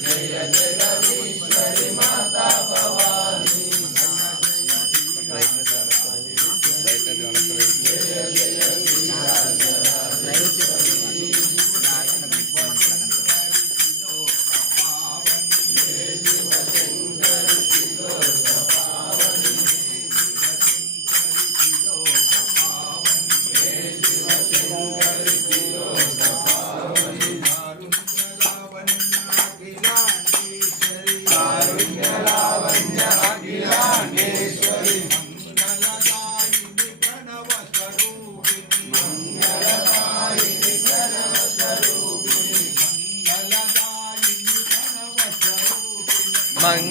జయ జగదీశ్వరి మాతా భవాని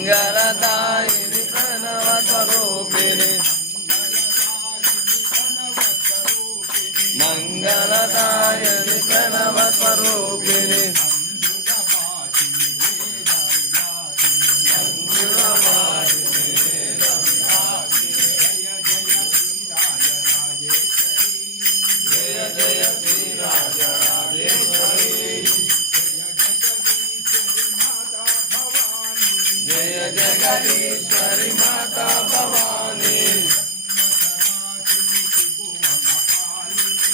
మంగళదాయిని ప్రణవ స్వరూపిణి మంగళదాయిని ప్రణవ స్వరూపిణి జయ జయ శ్రీరాజరాజేశ్వరి జయ జగదీశ్వరి మాతా భవాని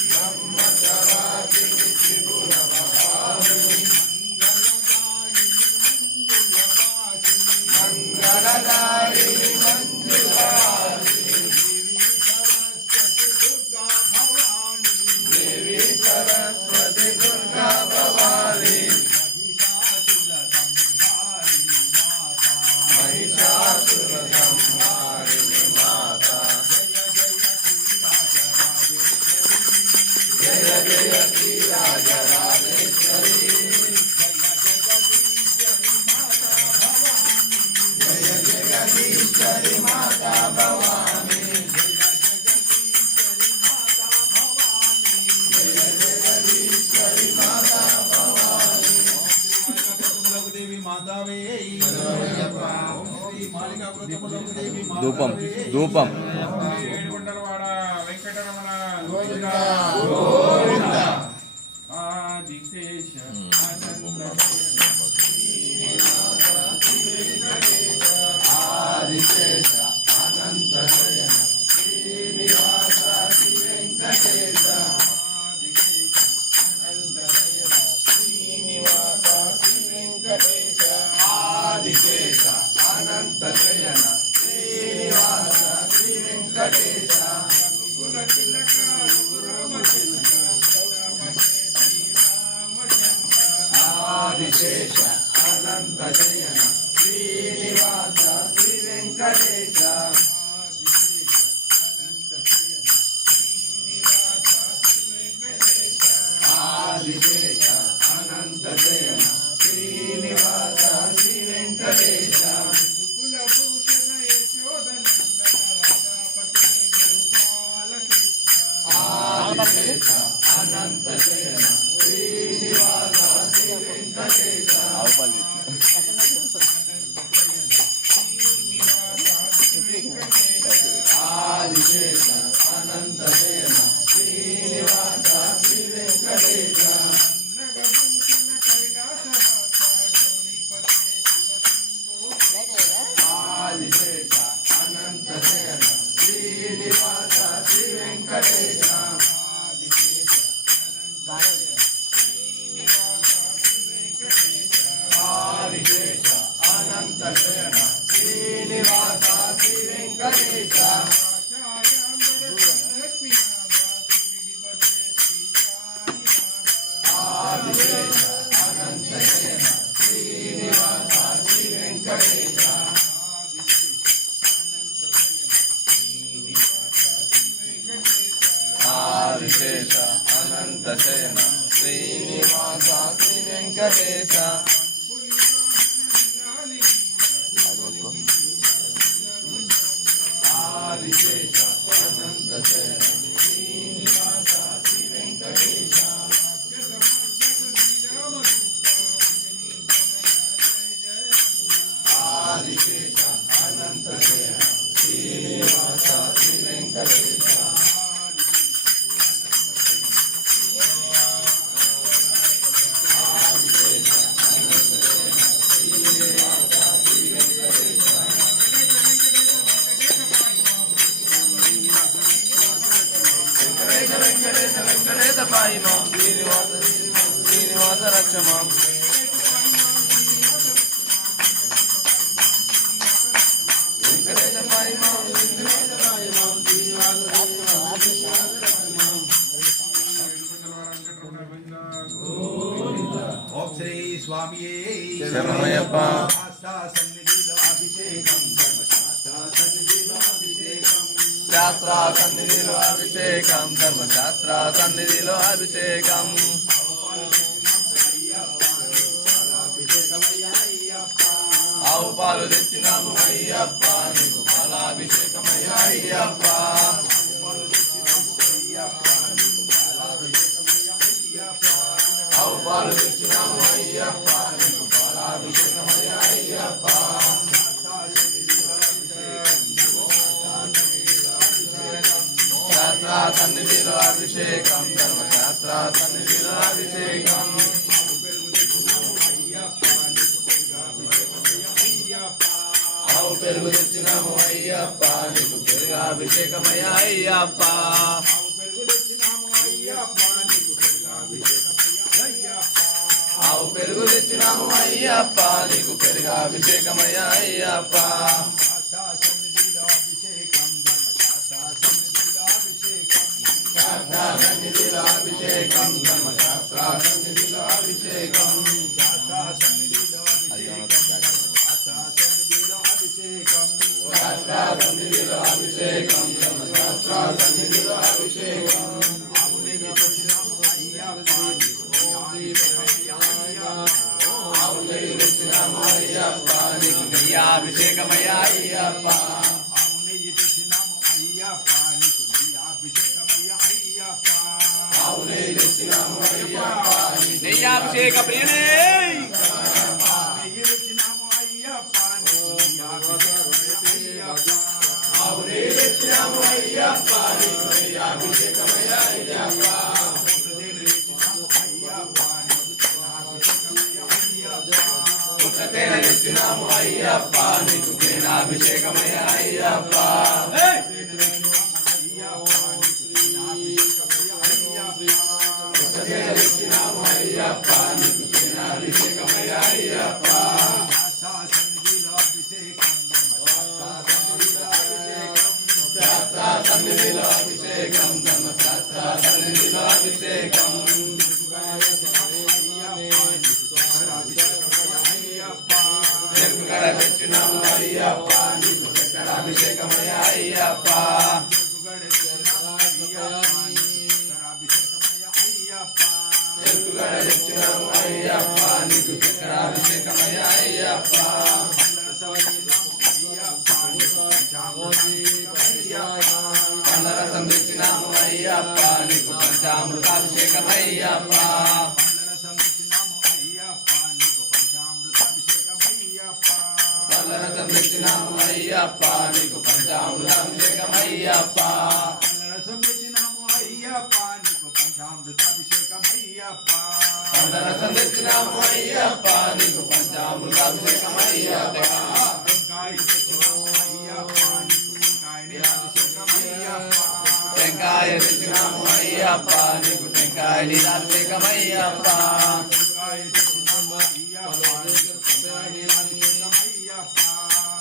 బ్రహ్మ సరాసిని త్రిపుర భవాని మంగళదాయిని మంజులాసిని దేవి సరస్వతి దుర్గా భవాని మహిషాసుర సంహారిణి మాతా జయ జయ శ్రీరాజరాజేశ్వరి జయ జగదీశ్వరి మాతా భవాని జయ జగదీశ్వరి మాతా భవాని దేవి మాతావే ధూపం ధూపం ఏడుకొండలవాడ వెంకటరమణ ఆదిశేష ఆదిశేష అనంత శయన శ్రీనివాస శ్రీ వెంకటేశ శ్రీనివాస శ్రీ వెంకటేశ ఆదిశేష అనంత శయన శ్రీనివాస శ్రీ వెంకటేశ ఆదిశేష అనంత శయన శ్రీనివాస శ్రీ వెంకటేశ ఆదిశేష అనంత శయన శ్రీనివాస శ్రీ వెంకటేశ ఆదిశేష అనంత శయన శ్రీనివాస శ్రీ వెంకటేశ ఆదిశేష అనంత శయన శ్రీనివాస శ్రీ వెంకటేశ ఆదిశేష అనంత శయన శ్రీనివాస శ్రీ వెంకటేశ ఆదిశేష అనంత శయన శ్రీనివాస శ్రీ వెంకటేశ ఆదిశేష అనంత శయన శ్రీనివాస శ్రీ వెంకటేశ ఆదిశేష అనంత శయన శ్రీనివాస శ్రీ వెంకటేశ ఆదిశేష అనంత శయన శ్రీనివాస శ్రీ వెంకటేశ ఆదిశేష పాయిమాం శ్రీనివాస శ్రీనివాస రక్షమాం వెంకటేశ పాయిమాం ఓం శ్రీ స్వామియే శరణమయ్యప్ప శాస్త్ర సన్నిధిలో అభిషేకం ధర్మశాస్త్ర సన్నిధిలో అభిషేకం ఆవు పాలు తెచ్చినాము అయ్యప్ప నీకు పాలాభిషేకమయ్యా అయ్యప్ప ఆవు పాలు తెచ్చినాము అయ్యప్ప నీకు పాలాభిషేకమయ్యా అయ్యప్ప శాస్త్ర సన్నిధిలో అభిషేకం ధర్మశాస్త్ర సన్నిధిలో అభిషేకం ఆవు పెరుగు తెచ్చినాము అయ్యప్ప నీకు పెరుగాభిషేకమయ్యా అయ్యప్ప ఆవు పెరుగు తెచ్చినాము అయ్యప్ప నీకు పెరుగాభిషేకమయ్యా అయ్యప్ప సన్నిధిలో అభిషేకం ధర్మశాస్త్ర సన్నిధిలో అభిషేకం శాస్త్ర సన్నిధిలో అభిషేకం ధర్మశాస్త్ర సన్నిధిలో అభిషేకం ఆవు నెయ్యి తెచ్చినాము అయ్యప్ప నీకు నెయ్యాభిషేకమయ్యా అయ్యప్ప ఆవు నెయ్యి తెచ్చినాము అయ్యప్ప నెయ్యాభిషేక ప్రియనే ఆవు నెయ్యి తెచ్చినాము అయ్యప్ప నీకు నెయ్యాభిషేకమయ్యా అయ్యప్ప తేనె తెచ్చినాము అయ్యప్ప నీకు తేనాభిషేకమయ్యా అయ్యప్ప తేనె తెచ్చినాము అయ్యప్ప నీకు తేనాభిషేకమయ్యా అయ్యప్ప శాస్త్ర సన్నిధిలో అభిషేకం ధర్మశాస్త్ర సన్నిధిలో అభిషేకం చెక్కుగడ తెచ్చినాము అయ్యప్ప నీకు చక్కరాభిషేకమయ్యా అయ్యప్ప చెక్కుగడ తెచ్చినాము అయ్యప్ప నీకు చక్కరాభిషేకమయ్యా అయ్యప్ప పందరసం తెచ్చినాము అయ్యప్ప నీకు పంచామృతాభిషేకమయ్యప్ప పందరసం తెచ్చినాము అయ్యప్ప నీకు పంచామృతాభిషేకమయ్యప్ప పందరసం తెచ్చినాము అయ్యప్ప నీకు పంచామృతాభిషేకమయ్యప్ప టెంకాయ తెచ్చినాము అయ్యప్ప నీకు టెంకాయ నీరాభిషేకమయ్యప్ప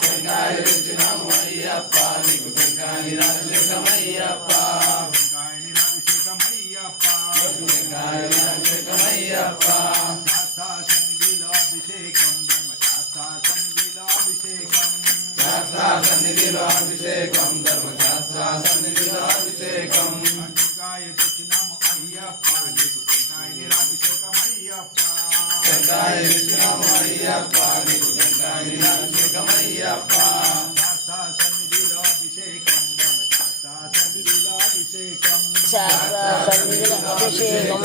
టెంకాయ తెచ్చినాము అయ్యప్ప నీకు టెంకాయ నీరాభిషేకమయ్యప్ప టెంకాయ నీరాభిషేకమయ్యప్ప శాస్త్ర సన్నిధిలో అభిషేకం ధర్మశాస్త్ర సన్నిధిలో అభిషేకం టెంకాయ తెచ్చినాము అయ్యప్ప నీకు టెంకాయ నీరాభిషేకమయ్యప్ప శాస్త్ర సన్నిధిలో అభిషేకం ధర్మశాస్త్ర సన్నిధిలో అభిషేకం శాస్త్ర సన్నిధిలో అభిషేకం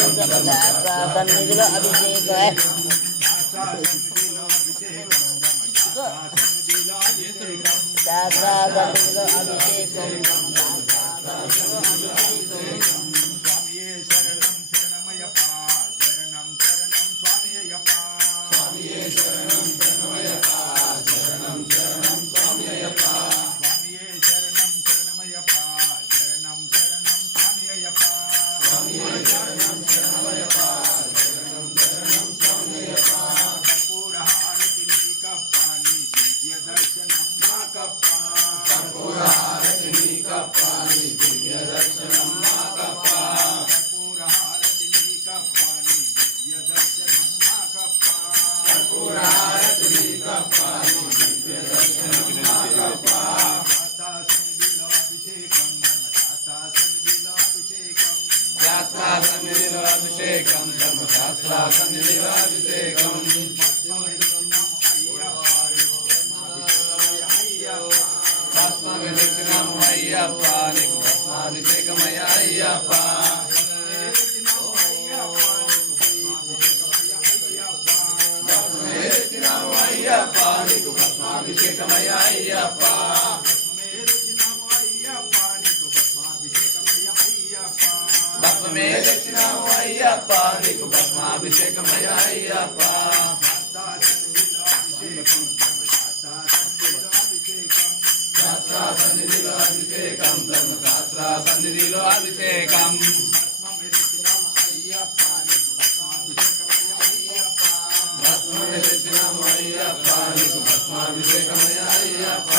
శరణం భస్మమిచ్చినాము అయ్యప్ప నీకు భస్మాభిషేకమయ్యా అయ్యప్ప భస్మమిచ్చినాము అయ్యప్ప నీకు భస్మాభిషేకమయ్యా అయ్యప్ప భస్మమే తెచ్చినాము అయ్యప్ప నీకు భస్మాభిషేకమయ్యా అయ్యప్ప సన్నిధిలో అభిషేకం ధర్మశాస్త్ర సన్నిధిలో అభిషేకం భస్మమే తెచ్చినాము అయ్యప్ప నీకు భస్మాభిషేకమయ్యా అయ్యప్ప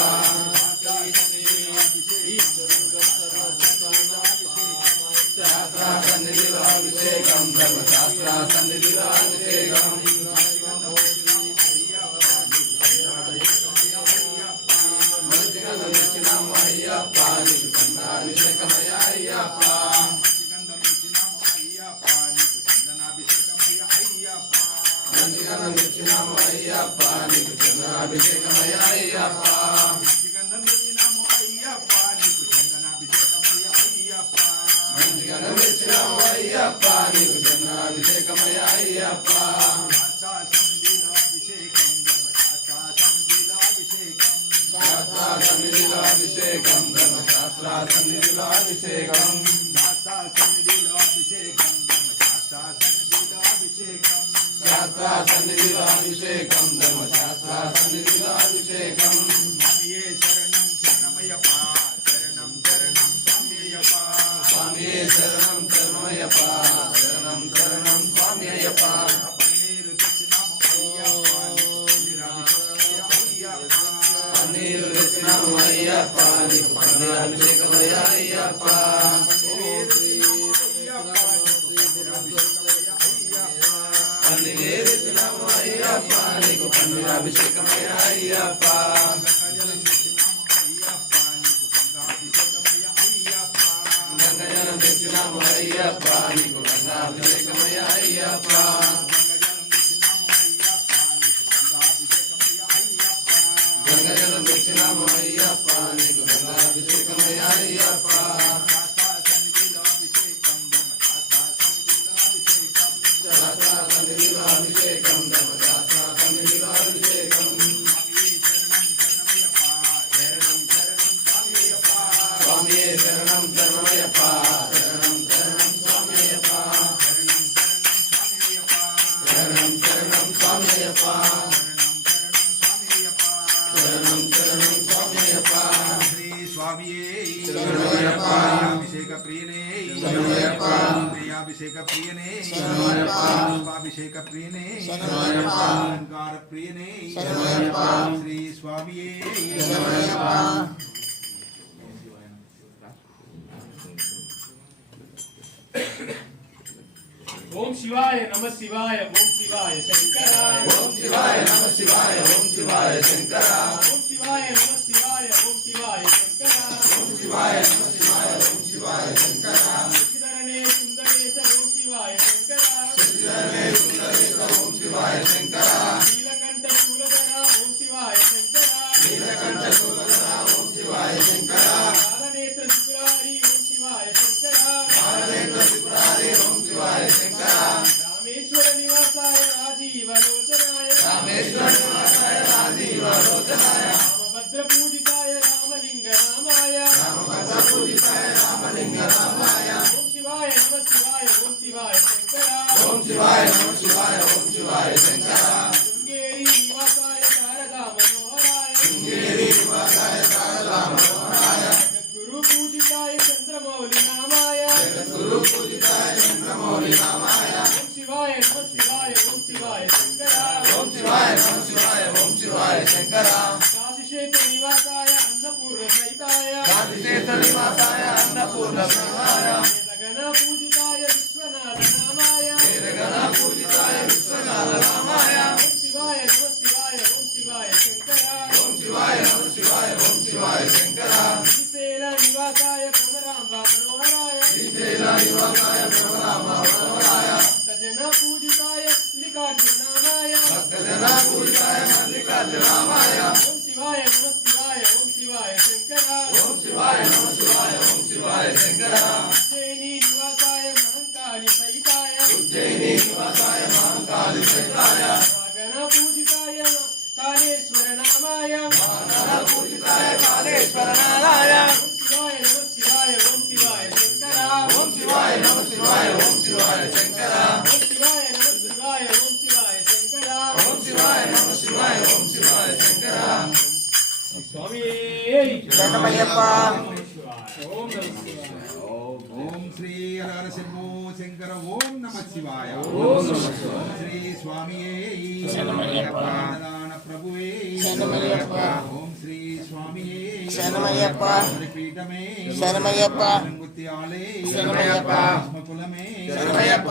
శాస్త్ర సన్నిధిలో అభిషేకం ధర్మశాస్త్ర సన్నిధిలో అభిషేకం తెచ్చినాము అయ్యప్ప నీకు చందనాభిషేకమయ్యా అయ్యప్ప మంచిగంధం తెచ్చినాము అయ్యప్ప నీకు చందనాభిషేకమయ్యా అయ్యప్ప మంచిగంధం తెచ్చినాము అయ్యప్ప నీకు చందనాభిషేకమయ్యా అయ్యప్ప సన్నిధిలో అభిషేకం ధర్మశాస్త్ర సన్నిధిలో అభిషేకం శాస్త్ర సన్నిధిలో అభిషేకం ధర్మశాస్త్ర సన్నిధిలో అభిషేకం స్వామియే శరణం శరణమయ్యప్ప శరణం శరణం స్వామి అయ్యప్ప పన్నీరు తెచ్చినాము అయ్యప్ప నీకు పన్నీరు అభిషేకమయ్యా అయ్యప్ప పన్నీరు తెచ్చినాము అయ్యప్ప నీకు పన్నీరు అభిషేకమయ్యా అయ్యప్ప గంగజలం తెచ్చినాము అయ్యప్ప నీకు గంగాభిషేకమయ్యా అయ్యప్ప గంగజలం తెచ్చినాము అయ్యప్ప నీకు గంగాభిషేకమయ్యా అయ్యప్ప శాస్త్ర సన్నిధిలో అభిషేకం ధర్మశాస్త్ర సన్నిధిలో అభిషేకం స్వామియే శరణం శరణమయ్యప్ప శరణం శరణం స్వామి అయ్యప్ప శరణం శరణం స్వామి అయ్యప్ప శరణం శరణం స్వామి అయ్యప్ప శ్రీ స్వామియే శరణమయ్యప్ప అభిషేక ప్రియనే శరణమయ్యప్ప ప్రియాభిషేక ప్రియనే శరణమయ్యప్ప పుష్పాభిషేక ప్రియనే శరణమయ్యప్ప అలంకార ప్రియనే శరణమయ్యప్ప శ్రీ స్వామియే శరణమయ్యప్ప ఓం శివాయ నమ శివాయ ఓం శివాయ శంకర ఓం శివాయ నమ శివాయ ఓం శివాయ శంకర ఓం శివాయ నమ శివాయ ఓం శివాయ శంకర ఓం శివాయ నమ శివాయ ఓం శివాయ శంకర శశిధరణే సుందరేశ ఓం శివాయ శంకర శశిధరణే సుందరేశ ఓం శివాయ శంకర నీలకంఠ శూలధర ఓం శివాయ శంకర నీలకంఠ శూలధర ఓం శివాయ శంకర బాలనేత్ర శుక్రారి ఓం శివాయ శంకర బాలనేత్ర శుక్రారి ఓం శివాయ శంకర రామేశ్వర నివాసాయ రాజీవలోచనాయ రామేశ్వర నివాసాయ రాజీవలోచనాయ రామభద్ర పూజితాయ రామలింగ రామాయ రామభద్ర పూజితాయ రామలింగ రామాయ ఓం శివాయ నమ శివాయ ఓం శివాయ శంకర ఓం శివాయ నమ శివాయ ఓం శివాయ శంకర శృంగేరి నివాసాయ శారదా మనోహరాయ శృంగేరి నివాసాయ శారదా మనోహరాయ జగద్గురు పూజితాయ చంద్రమౌళి నామాయ జగద్గురు పూజితాయ చంద్రమౌళి నామాయ ఓం శివాయ నమ శివాయ ఓం శివాయ శంకర ఓం శివాయ నమ శివాయ ఓం శివాయ శంకర కాశీక్షేత్ర నివాసాయ అన్నపూర్ణ సహితాయ కాశీక్షేత్ర నివాసాయ అన్నపూర్ణ ప్రణాయ వేదగణ పూజితాయ విశ్వనాథ నామాయ వేదగణ పూజితాయ విశ్వనాథ నామాయ ఓం శివాయ నమ శివాయ ఓం శివాయ శంకర ఓం శివాయ నమ శివాయ ఓం శివాయ శంకర శ్రీశైల నివాసాయ భ్రమరాంబ మనోహరాయ శ్రీశైల నివాసాయ భ్రమరామ మనోహరాయ భక్తజన పూజితాయ మల్లికార్జున నామాయ భక్తజన పూజితాయ మల్లికార్జున నామాయ ఓం శివాయ నమ శివాయ ఓం శివాయ శంకర స్వామి శరణమయ్యప్ప ఓం నమః శివాయ ఓం శ్రీ హర శంభో శంకర ఓం నమ శివాయ శ్రీ స్వామియే శరణమయ్యప్ప. అన్నదాన ప్రభువే శరణమయ్యప్ప. ఓం శ్రీ స్వామియే శరణమయ్యప్ప. పీఠమే శరణమయ్యప్ప. గుత్యాలే శరణమయ్యప్ప. కులమే శరణమయ్యప్ప.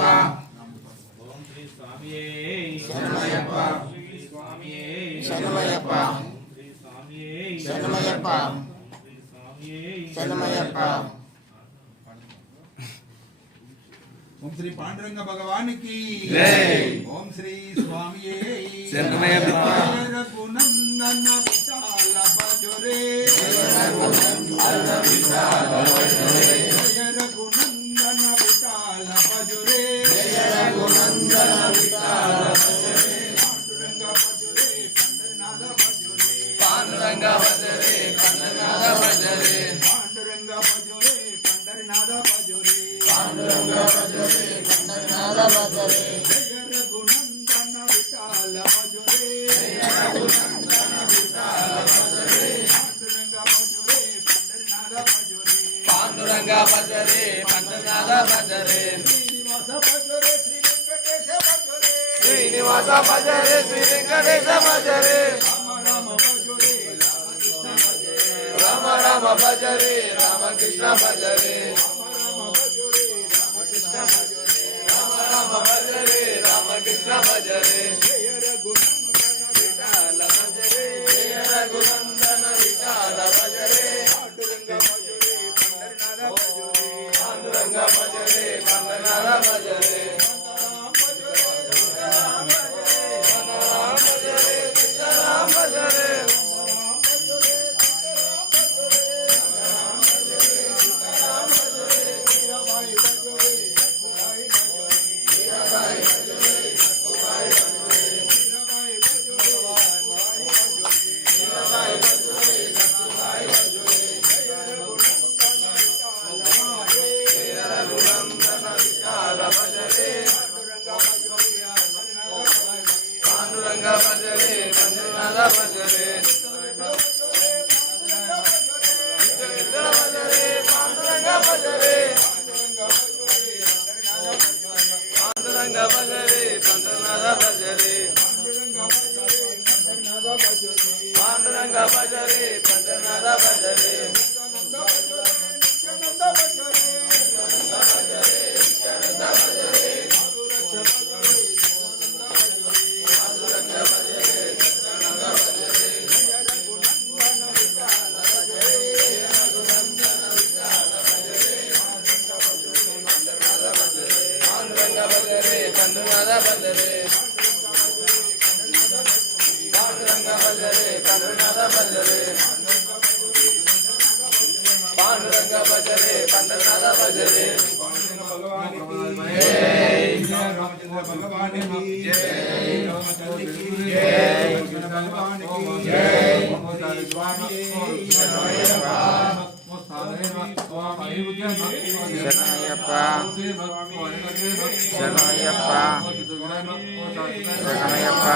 ఓం శ్రీ స్వామియే శరణమయ్యప్ప. శ్రీ స్వామియే శరణమయ్యప్ప. శ్రీ స్వామియే శరణమయ్యప్ప. శ్రీ స్వామియే శరణమయ్యప్ప. ఓం శ్రీ పాండురంగ భగవానికి జై. ఓం శ్రీ స్వామియే శరణమయ్యప్ప. రఘునందన విఠాల భజరే జయ రఘునందన విఠాల భజరే పాండురంగ భజరే పండరనాథ భజరే పాండురంగ భజరే పాండురంగ భజరే పండరనాథ భజరే పాండురంగ భజరే పండరనాథ భజరే జయ రఘునందన విఠాల భజరే పాండురంగ భజరే పండరనాథ భజరే శ్రీనివాస భజరే శ్రీ వెంకటేశ భజరే శ్రీనివాస భజరే శ్రీ వెంకటేశ భజరే రామ రామ భజరే రామకృష్ణ భజరే రామ రామ భజరే రామకృష్ణ భజరే జయ రఘునందన విఠాల భజరే జయ రఘునందన విఠాల భజరే పాండురంగ భజరే పండరనాథ భజరే సీతారాం భజరే పాండురంగ భజరే పండరనాథ భజరే పాండురంగ భజరే పాండురంగ భజరే పండరనాథ భజరే పాండురంగ భజరే పండరనాథ భజరే పాండురంగ భజరే పండరనాథ భజరే పాండురంగ భజరే పండరనాథ భజరే పాండురంగ భజరే పండరనాథ భజరే రామచంద్ర భగవానికి జై. రామ తల్లికి జై భగవానికి జై శ్రీ స్వామియే శరణమయ్యప్ప. శరణమయ్యప్ప. శరణమయ్యప్ప.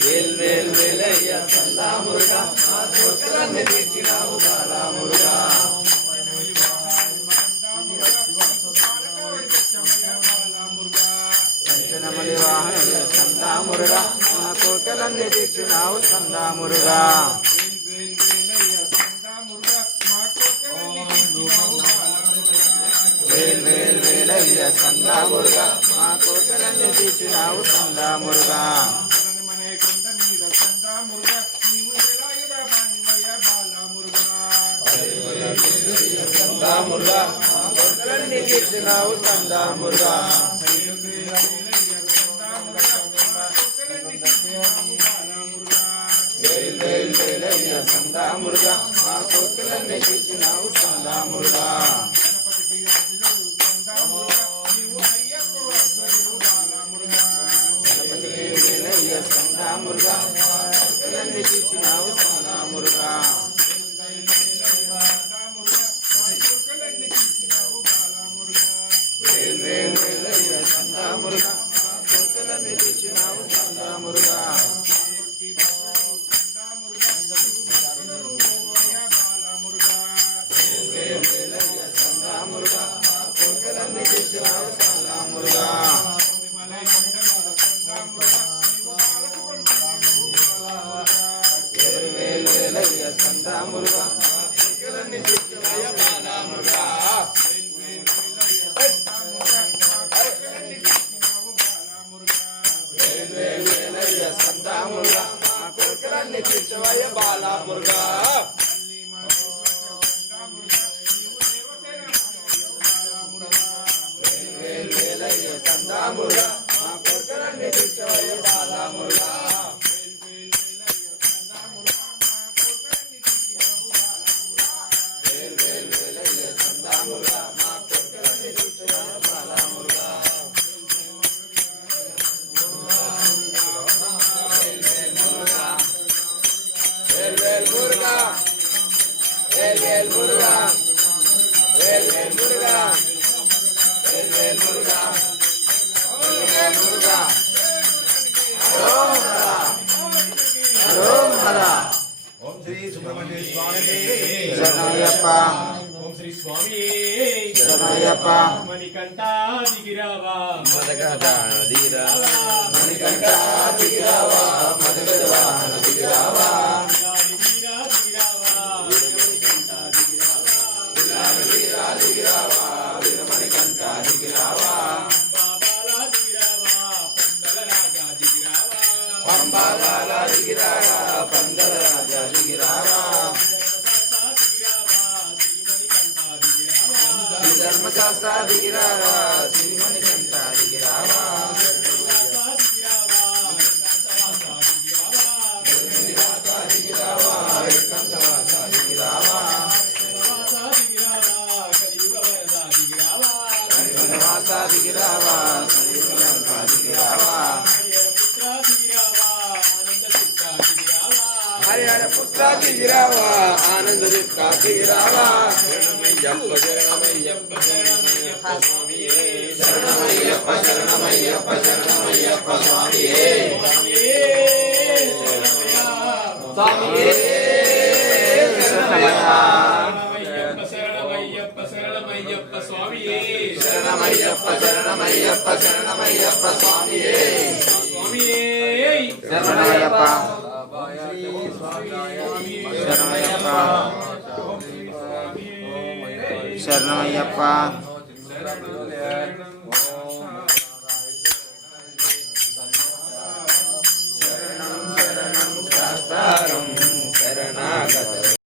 వేల్ వేల్ వేలయ్య సల్లా మురుగా మా కోరికలన్నీ తీర్చినావు బాలా మురుగా పంచనమలి వాహనుడు సందామురుగా మా కోకలన్నీ తీర్చినావు సందామురుగా వేల్ వేల్ వేలయ్య సందామురుగా మా కోకలన్నీ తీర్చినావు సందామురుగా సల్లా మురుగా మా కోరికలన్నీ తీర్చినావు సల్లా మురుగా వేల్ వేల్ వేలయ్య సందామురుగా మా కోకలన్నీ తీర్చినావు సందామురుగా గణపతి వేలయ్య సందామురుగా సందా మురుగా కోరికలన్నీ తీర్చినావు సందా మురుగా వేల్ వేల్ వేలయ్య సందా మురుగా కోరికలన్నీ తీర్చినావు సందా మురుగా వేల్ వేలయ్య సందా మురుగా కోరికలన్నీ తీర్చినావు సందా మురుగా వేల్ వేలయ్య సందా మురుగా కోరికలన్నీ తీర్చినావు సందా మురుగా వేల్ వేలయ్య సందా మురుగా మా కోరికలన్నీ తీర్చవయ్య బాలా మురుగా వేల్ వేలయ్య సందా మురుగా మా కోరికలన్నీ తీర్చవయ్య బాలా మురుగా వేల్ వేల్ వేలయ్య సందా మురుగా మా కోరికలన్నీ తీర్చవయ్య బాలా మురుగా వేల్ వేల్ మురుగా వేల్ వేల్ మురుగా వేల్ వేల్ మురుగా వేల్ వేల్ మురుగా వేల్ వేల్ మురుగా హరోం హర హరోం హర ఓం శ్రీ సుబ్రహ్మణ్య స్వామి శరణయ్యప్ప ఓం శ్రీ స్వామి శరణయ్యప్ప మణికంఠ దిగిరావా మదగద దిగిరావా మణికంఠ దిగిరావా మదగద వాహన దిగిరావా దిగిరా దిగిరావా మణికంఠ దిగిరావా వీరా దిగిరావా వీరమణికంఠ దిగిరావా బాబాలా దిగిరావా పందల రాజా దిగిరావా పంబాల దిగిరావా పందల రాజా దిగిరావా ధర్మశాస్త్ర దిగిరావా శ్రీధర్మశాస్త్ర దిగిరావా శ్రీమణికంఠ దిగిరావా దిగిరావా ఏకాంతవాస దిగిరావా వనవాస దిగిరావా శ్రీమణికంఠ దిగిరావా హరిహర పుత్ర దిగిరావా ఆనంద దుఃఖ దిగిరావా శరణమయ్యప్ప శరణమయ్యప్ప శరణమయ్యప్ప స్వామియే శరణమయ్యప్ప శరణమయ్యప్ప శరణమయ్యప్ప స్వామియే స్వామియే శరణమయ్యప్ప శరణమయ్యప్ప శరణమయ్యప్ప శరణమయ్యప్ప స్వామియే శరణమయ్యప్ప శరణమయ్యప్ప శరణమయ్యప్ప